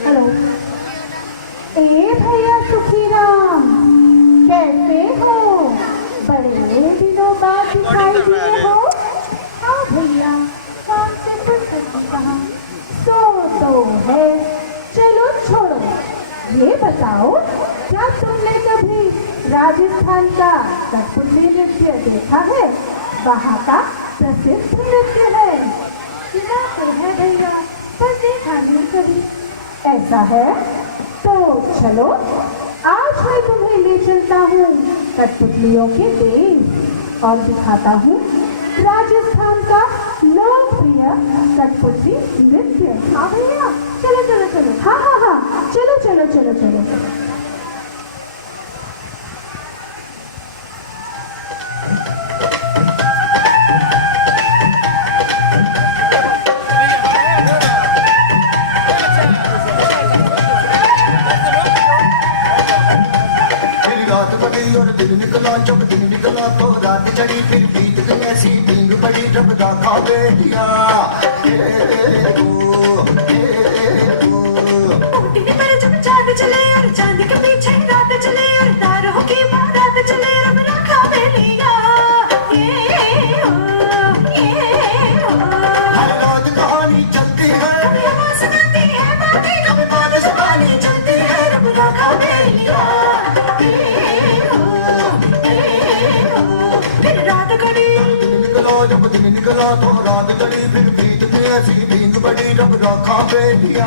Hello. ए भैया सुखीराम, कैसे हो? बड़े दिनों बाद दिखाई दिए हो। हाँ भैया, काम से फुर्सत की कहाँ, तो है। चलो छोड़ो, ये बताओ, क्या तुमने कभी राजस्थान का कठपुतली नृत्य देखा है? वहाँ का प्रसिद्ध नृत्य है। सुना तो है भैया, पर देखा नहीं कभी। ऐसा है तो चलो, आज मैं तुम्हें ले चलता हूँ कठपुतलियों के देश और दिखाता हूँ राजस्थान का लोकप्रिय कठपुतली नृत्य। हाँ भैया, चलो चलो चलो। हाँ हाँ हाँ, चलो चलो चलो चलो चलो। और दिन निकला जब दिन निकला तो रात चढ़ी फिर बीत गई ऐसी नींद बड़ी जब राखा बेटिया पर जब चांद चले और चांद के पीछे रात चले और तारों की बारात चले रब रखा बेलिया। हर रोज कहानी चलती है, कभी हवा सुनाती है बातें, कभी मान जबानी चलती है, रब रखा बेलिया। फिर रात घड़ी दिन निकला जब दिन निकला तो रात चढ़ी फिर बीत गई ऐसी नींद बड़ी जब राखा बेटिया।